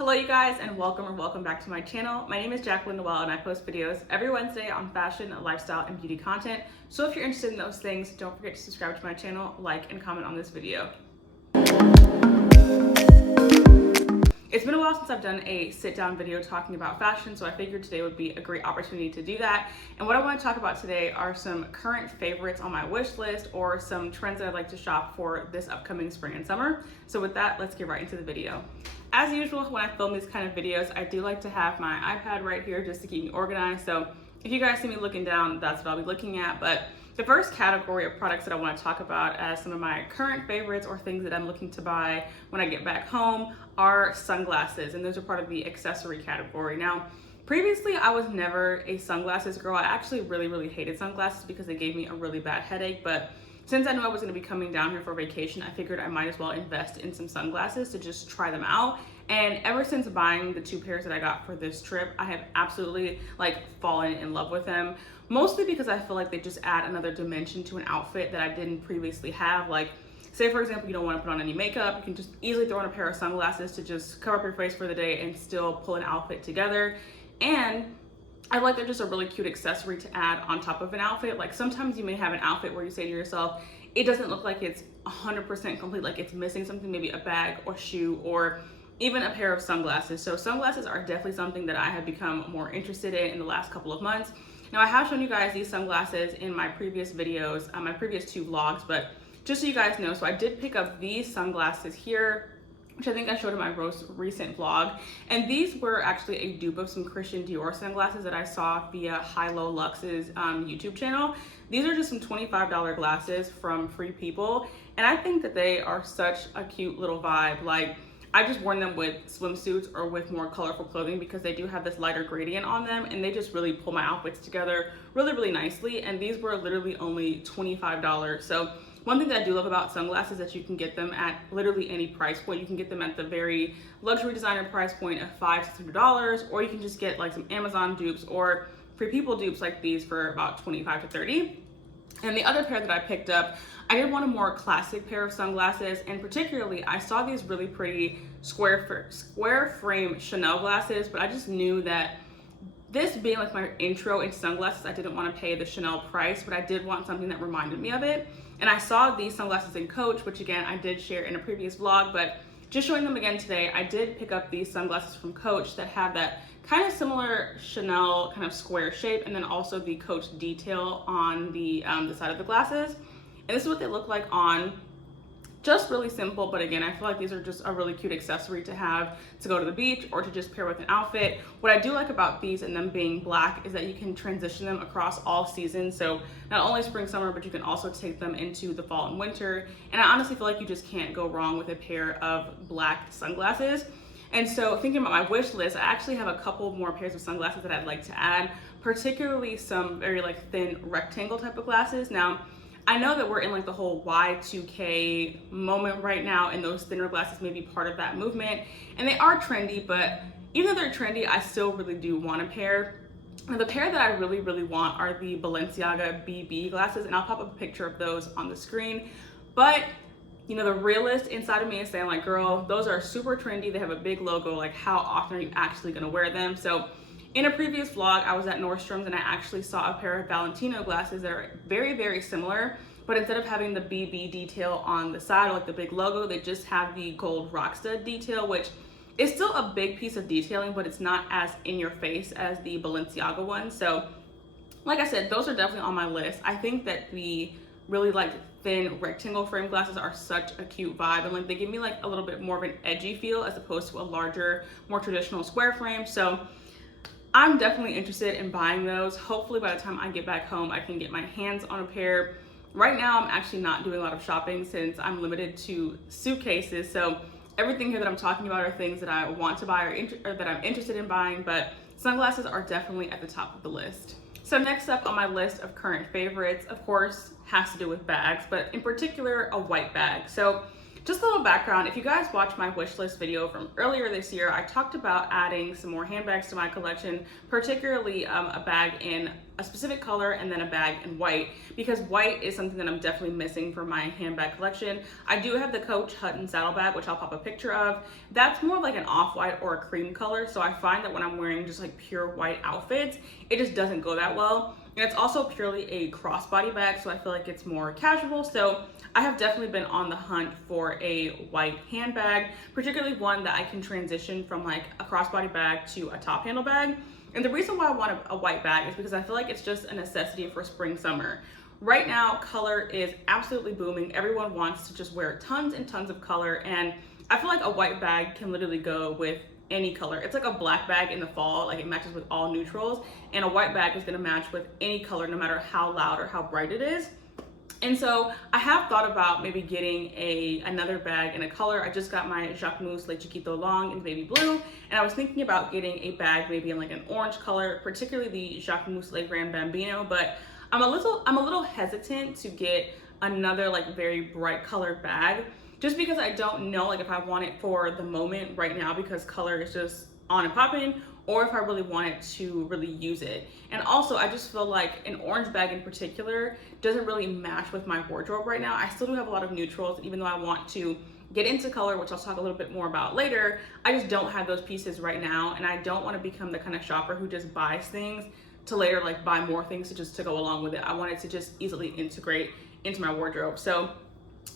Hello you guys, and welcome back to my channel. My name is Jacqueline Noel and I post videos every Wednesday on fashion, lifestyle, and beauty content. So if you're interested in those things, don't forget to subscribe to my channel, like, and comment on this video. It's been a while since I've done a sit-down video talking about fashion, so I figured today would be a great opportunity to do that. And what I want to talk about today are some current favorites on my wish list or some trends that I'd like to shop for this upcoming spring and summer. So with that, let's get right into the video. As usual, when I film these kind of videos, I do like to have my iPad right here just to keep me organized. So if you guys see me looking down, that's what I'll be looking at. But the first category of products that I want to talk about as some of my current favorites or things that I'm looking to buy when I get back home are sunglasses, and those are part of the accessory category. Now, previously I was never a sunglasses girl. I actually really hated sunglasses because they gave me a really bad headache, but since I knew I was going to be coming down here for vacation, I figured I might as well invest in some sunglasses to just try them out. And ever since buying the 2 pairs that I got for this trip, I have absolutely fallen in love with them. Mostly because I feel like they just add another dimension to an outfit that I didn't previously have. Like, say for example, you don't want to put on any makeup, you can just easily throw on a pair of sunglasses to just cover up your face for the day and still pull an outfit together. And I like they're just a really cute accessory to add on top of an outfit. Like, sometimes you may have an outfit where you say to yourself, it doesn't look like it's 100% complete, like it's missing something, maybe a bag or shoe or even a pair of sunglasses. So sunglasses are definitely something that I have become more interested in the last couple of months. Now, I have shown you guys these sunglasses in my previous videos, my previous 2 vlogs, but just so you guys know, so I did pick up these sunglasses here, which I think I showed in my most recent vlog. And these were actually a dupe of some Christian Dior sunglasses that I saw via High Low Lux's YouTube channel. These are just some $25 glasses from Free People. And I think that they are such a cute little vibe. Like, I just worn them with swimsuits or with more colorful clothing because they do have this lighter gradient on them, and they just really pull my outfits together really nicely. And these were literally only $25. So one thing that I do love about sunglasses is that you can get them at literally any price point. You can get them at the very luxury designer price point of $500 to $600, or you can just get like some Amazon dupes or Free People dupes like these for about $25 to $30. And the other pair that I picked up, I did want a more classic pair of sunglasses, and particularly I saw these really pretty square frame Chanel glasses, but I just knew that this being like my intro into sunglasses, I didn't want to pay the Chanel price, but I did want something that reminded me of it. And I saw these sunglasses in Coach, which again, I did share in a previous vlog, but just showing them again today, I did pick up these sunglasses from Coach that have that kind of similar Chanel kind of square shape, and then also the Coach detail on the side of the glasses. And this is what they look like on. Just really simple, but again, I feel like these are just a really cute accessory to have to go to the beach or to just pair with an outfit. What I do like about these and them being black is that you can transition them across all seasons. So not only spring, summer, but you can also take them into the fall and winter. And I honestly feel like you just can't go wrong with a pair of black sunglasses. And so thinking about my wish list, I actually have a couple more pairs of sunglasses that I'd like to add, particularly some very thin rectangle type of glasses. Now, I know that we're in the whole Y2K moment right now, and those thinner glasses may be part of that movement. And they are trendy, but even though they're trendy, I still really do want a pair. Now, the pair that I really want are the Balenciaga BB glasses, and I'll pop up a picture of those on the screen. But you know, the realist inside of me is saying girl, those are super trendy. They have a big logo. How often are you actually gonna wear them? So in a previous vlog, I was at Nordstrom's and I actually saw a pair of Valentino glasses that are very similar, but instead of having the BB detail on the side or the big logo, they just have the gold rock stud detail, which is still a big piece of detailing, but it's not as in your face as the Balenciaga one. So like I said, those are definitely on my list. I think that the really thin rectangle frame glasses are such a cute vibe, and they give me a little bit more of an edgy feel as opposed to a larger, more traditional square frame. So I'm definitely interested in buying those. Hopefully by the time I get back home, I can get my hands on a pair. Right now, I'm actually not doing a lot of shopping since I'm limited to suitcases. So everything here that I'm talking about are things that I want to buy or that I'm interested in buying, but sunglasses are definitely at the top of the list. So next up on my list of current favorites, of course, has to do with bags, but in particular, a white bag. So Just a little background, if you guys watched my wish list video from earlier this year, I talked about adding some more handbags to my collection, particularly a bag in a specific color and then a bag in white, because white is something that I'm definitely missing from my handbag collection. I do have the Coach Hutton saddlebag, which I'll pop a picture of. That's more like an off-white or a cream color, so I find that when I'm wearing just like pure white outfits, it just doesn't go that well. And it's also purely a crossbody bag, so I feel like it's more casual. So I have definitely been on the hunt for a white handbag, particularly one that I can transition from like a crossbody bag to a top handle bag. And the reason why I want a white bag is because I feel like it's just a necessity for spring, summer. Right now, color is absolutely booming. Everyone wants to just wear tons and tons of color, and I feel like a white bag can literally go with any color. It's like a black bag in the fall, like it matches with all neutrals, and a white bag is gonna match with any color, no matter how loud or how bright it is. And so I have thought about maybe getting another bag in a color. I just got my Jacquemus Le Chiquito Long in baby blue, and I was thinking about getting a bag maybe in like an orange color, particularly the Jacquemus Le Grand Bambino, but I'm a little hesitant to get another like very bright colored bag, just because I don't know like if I want it for the moment right now because color is just on and popping, or if I really wanted to really use it. And also I just feel like an orange bag in particular doesn't really match with my wardrobe right now. I still do have a lot of neutrals, even though I want to get into color, which I'll talk a little bit more about later. I just don't have those pieces right now, and I don't want to become the kind of shopper who just buys things to later like buy more things to go along with it. I want it to just easily integrate into my wardrobe. So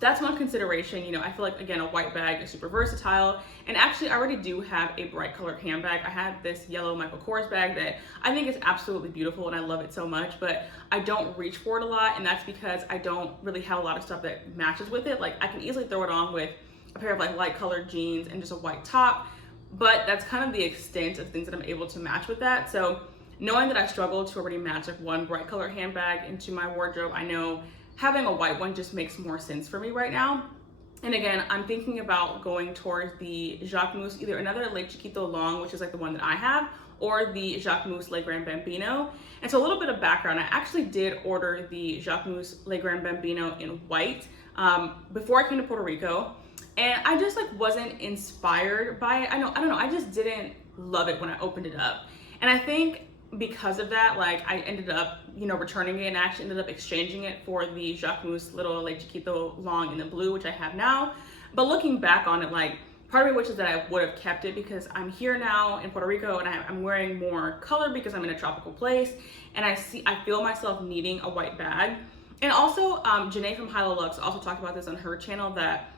that's one consideration. You know, I feel like, again, a white bag is super versatile. And actually, I already do have a bright colored handbag. I have this yellow Michael Kors bag that I think is absolutely beautiful and I love it so much, but I don't reach for it a lot. And that's because I don't really have a lot of stuff that matches with it. Like, I can easily throw it on with a pair of like light colored jeans and just a white top, but that's kind of the extent of things that I'm able to match with that. So knowing that I struggle to already match like one bright colored handbag into my wardrobe, I know having a white one just makes more sense for me right now. And again, I'm thinking about going towards the Jacquemus, either another Le Chiquito Long, which is like the one that I have, or the Jacquemus Le Grand Bambino. And so a little bit of background, I actually did order the Jacquemus Le Grand Bambino in white before I came to Puerto Rico. And I just like wasn't inspired by it. I don't know, I just didn't love it when I opened it up. And I think because of that, like I ended up, you know, returning it, and actually ended up exchanging it for the Jacquemus little Le Chiquito Long in the blue, which I have now. But looking back on it, like part of me wishes that I would have kept it because I'm here now in Puerto Rico and I'm wearing more color because I'm in a tropical place, and I feel myself needing a white bag. And also, Janae from Hilo Lux also talked about this on her channel, that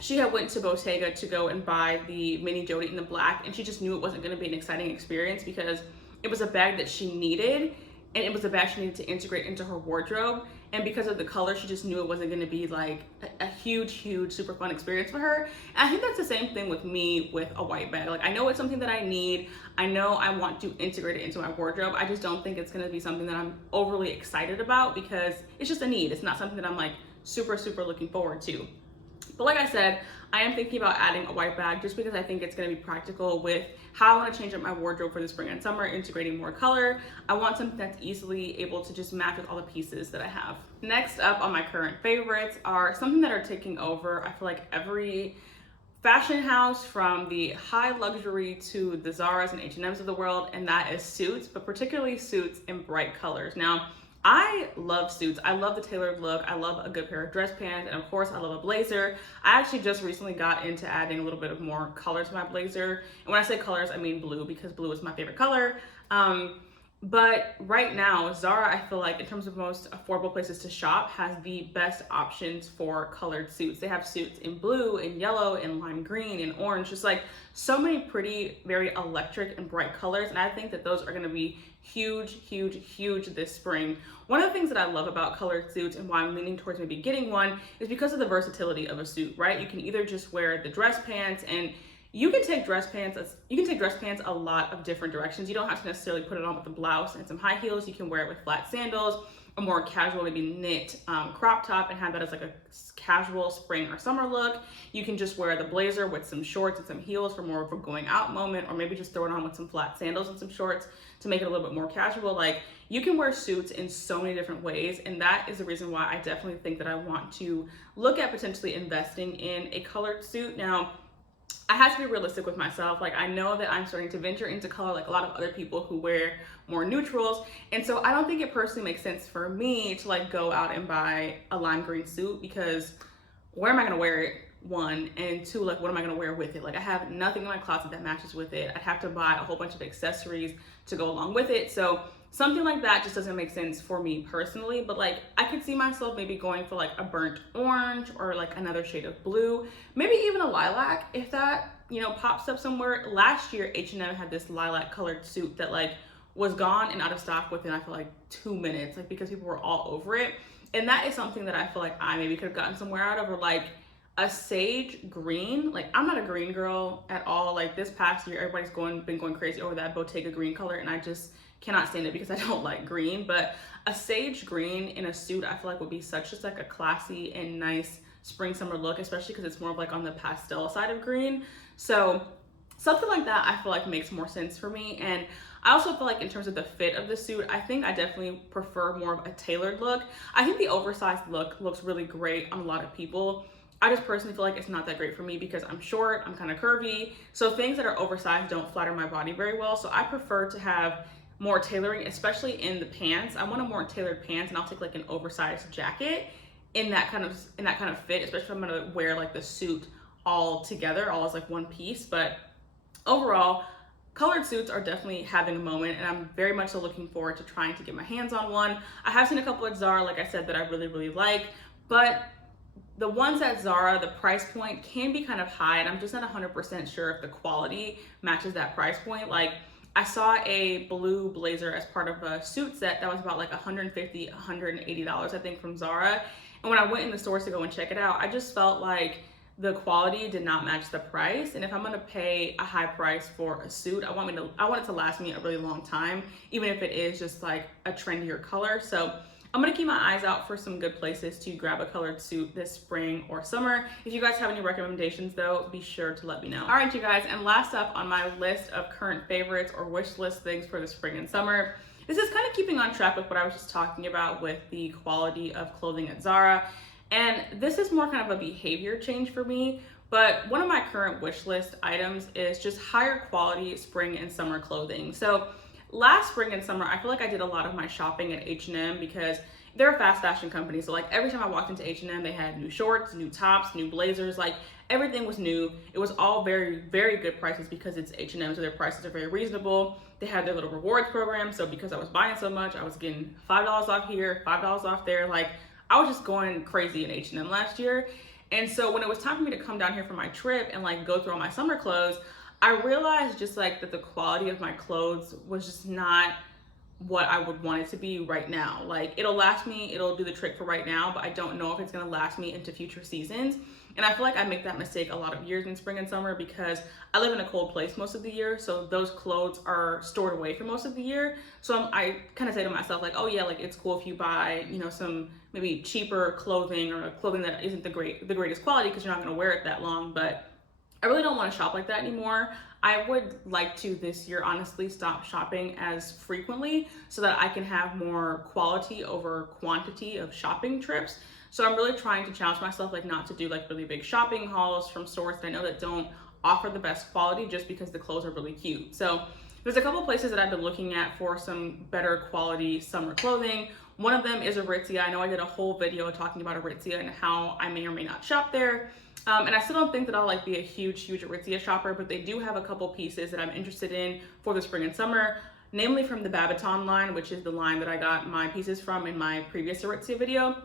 she had went to Bottega to go and buy the mini Jody in the black, and she just knew it wasn't going to be an exciting experience because it was a bag that she needed, and it was a bag she needed to integrate into her wardrobe. And because of the color, she just knew it wasn't gonna be like a huge, super fun experience for her. And I think that's the same thing with me with a white bag. Like, I know it's something that I need. I know I want to integrate it into my wardrobe. I just don't think it's gonna be something that I'm overly excited about because it's just a need. It's not something that I'm like super looking forward to. But like I said, I am thinking about adding a white bag just because I think it's going to be practical with how I want to change up my wardrobe for the spring and summer, integrating more color. I want something that's easily able to just match with all the pieces that I have. Next up on my current favorites are something that are taking over, I feel like, every fashion house, from the high luxury to the Zaras and H&Ms of the world, and that is suits, but particularly suits in bright colors. Now, I love suits. I love the tailored look. I love a good pair of dress pants, and of course I love a blazer. I actually just recently got into adding a little bit of more color to my blazer. And when I say colors, I mean blue, because blue is my favorite color. But right now, Zara, I feel like, in terms of most affordable places to shop, has the best options for colored suits. They have suits in blue, in yellow, in lime green, in orange, just like so many pretty, very electric and bright colors. And I think that those are gonna be huge this spring. One of the things that I love about colored suits, and why I'm leaning towards maybe getting one, is because of the versatility of a suit, right? You can either just wear the dress pants, and you can take dress pants a lot of different directions. You don't have to necessarily put it on with a blouse and some high heels. You can wear it with flat sandals. a more casual, maybe knit crop top and have that as like a casual spring or summer look. You can just wear the blazer with some shorts and some heels for more of a going out moment, or maybe just throw it on with some flat sandals and some shorts to make it a little bit more casual. Like, you can wear suits in so many different ways, and that is the reason why I definitely think that I want to look at potentially investing in a colored suit. Now, I have to be realistic with myself. Like, I know that I'm starting to venture into color like a lot of other people who wear more neutrals. And so I don't think it personally makes sense for me to like go out and buy a lime green suit, because where am I gonna wear it? One, and two, like, what am I gonna wear with it? Like, I have nothing in my closet that matches with it. I'd have to buy a whole bunch of accessories to go along with it. So something like that just doesn't make sense for me personally. But like, I could see myself maybe going for like a burnt orange or like another shade of blue, maybe even a lilac if that, you know, pops up somewhere. Last year, H&M had this lilac colored suit that like was gone and out of stock within, I feel like, 2 minutes, like, because people were all over it. And that is something that I feel like I maybe could have gotten somewhere out of. Or like a sage green. Like, I'm not a green girl at all. Like, this past year, everybody's been going crazy over that Bottega green color, and I just cannot stand it because I don't like green. But a sage green in a suit, I feel like would be such just like a classy and nice spring summer look, especially because it's more of like on the pastel side of green. So something like that I feel like makes more sense for me. And I also feel like in terms of the fit of the suit, I think I definitely prefer more of a tailored look. I think the oversized look looks really great on a lot of people. I just personally feel like it's not that great for me because I'm short, I'm kind of curvy. So things that are oversized don't flatter my body very well. So I prefer to have more tailoring, especially in the pants. I want a more tailored pants, and I'll take like an oversized jacket in that kind of fit, especially if I'm gonna wear like the suit all together, all as like one piece. But overall, colored suits are definitely having a moment, and I'm very much so looking forward to trying to get my hands on one. I have seen a couple at Zara, like I said, that I really, really like, but the ones at Zara, the price point can be kind of high, and I'm just not 100% sure if the quality matches that price point. Like, I saw a blue blazer as part of a suit set that was about like $150, $180, I think, from Zara. And when I went in the stores to go and check it out, I just felt like the quality did not match the price. And if I'm gonna pay a high price for a suit, I want it to last me a really long time, even if it is just like a trendier color. So I'm gonna keep my eyes out for some good places to grab a colored suit this spring or summer. If you guys have any recommendations though, be sure to let me know. All right, you guys, and last up on my list of current favorites or wish list things for the spring and summer, this is kind of keeping on track with what I was just talking about with the quality of clothing at Zara. And this is more kind of a behavior change for me, but one of my current wish list items is just higher quality spring and summer clothing. So last spring and summer, I feel like I did a lot of my shopping at H&M because they're a fast fashion company. So like every time I walked into H&M, they had new shorts, new tops, new blazers, like everything was new. It was all very, very good prices because it's H&M, so their prices are very reasonable. They had their little rewards program. So because I was buying so much, I was getting $5 off here, $5 off there. Like, I was just going crazy in H&M last year. And so when it was time for me to come down here for my trip and like go through all my summer clothes, I realized just like that the quality of my clothes was just not what I would want it to be right now. Like, it'll last me, it'll do the trick for right now, but I don't know if it's gonna last me into future seasons. And I feel like I make that mistake a lot of years in spring and summer because I live in a cold place most of the year. So those clothes are stored away for most of the year. So I kind of say to myself like, oh yeah, like it's cool if you buy, you know, some maybe cheaper clothing or clothing that isn't the greatest quality because you're not gonna wear it that long. But I really don't want to shop like that anymore. I would like to this year honestly stop shopping as frequently so that I can have more quality over quantity of shopping trips. So I'm really trying to challenge myself like not to do like really big shopping hauls from stores that I know that don't offer the best quality just because the clothes are really cute. So there's a couple places that I've been looking at for some better quality summer clothing. One of them is Aritzia. I know I did a whole video talking about Aritzia and how I may or may not shop there. And I still don't think that I'll like be a huge Aritzia shopper, but they do have a couple pieces that I'm interested in for the spring and summer, namely from the Babaton line, which is the line that I got my pieces from in my previous Aritzia video.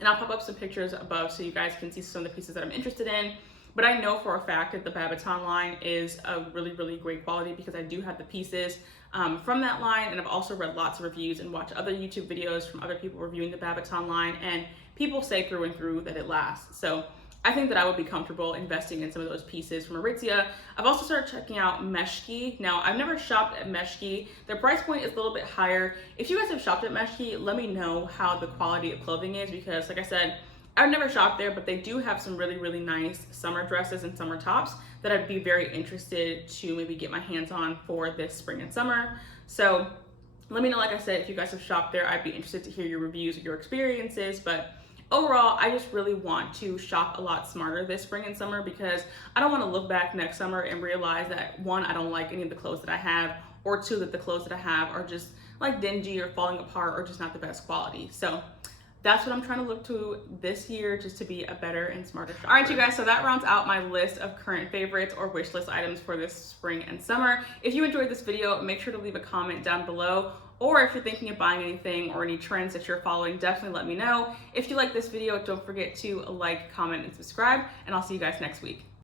And I'll pop up some pictures above so you guys can see some of the pieces that I'm interested in. But I know for a fact that the Babaton line is a really, really great quality because I do have the pieces from that line. And I've also read lots of reviews and watched other YouTube videos from other people reviewing the Babaton line. And people say through and through that it lasts. So I think that I would be comfortable investing in some of those pieces from Aritzia. I've also started checking out Meshki. Now, I've never shopped at Meshki. Their price point is a little bit higher. If you guys have shopped at Meshki, let me know how the quality of clothing is, because like I said, I've never shopped there, but they do have some really, really nice summer dresses and summer tops that I'd be very interested to maybe get my hands on for this spring and summer. So let me know, like I said, if you guys have shopped there. I'd be interested to hear your reviews, your experiences, but overall, I just really want to shop a lot smarter this spring and summer, because I don't want to look back next summer and realize that, one, I don't like any of the clothes that I have, or two, that the clothes that I have are just like dingy or falling apart or just not the best quality. So that's what I'm trying to look to this year, just to be a better and smarter shopper. All right, you guys, so that rounds out my list of current favorites or wish list items for this spring and summer. If you enjoyed this video, make sure to leave a comment down below. Or if you're thinking of buying anything or any trends that you're following, definitely let me know. If you like this video, don't forget to like, comment, and subscribe, and I'll see you guys next week.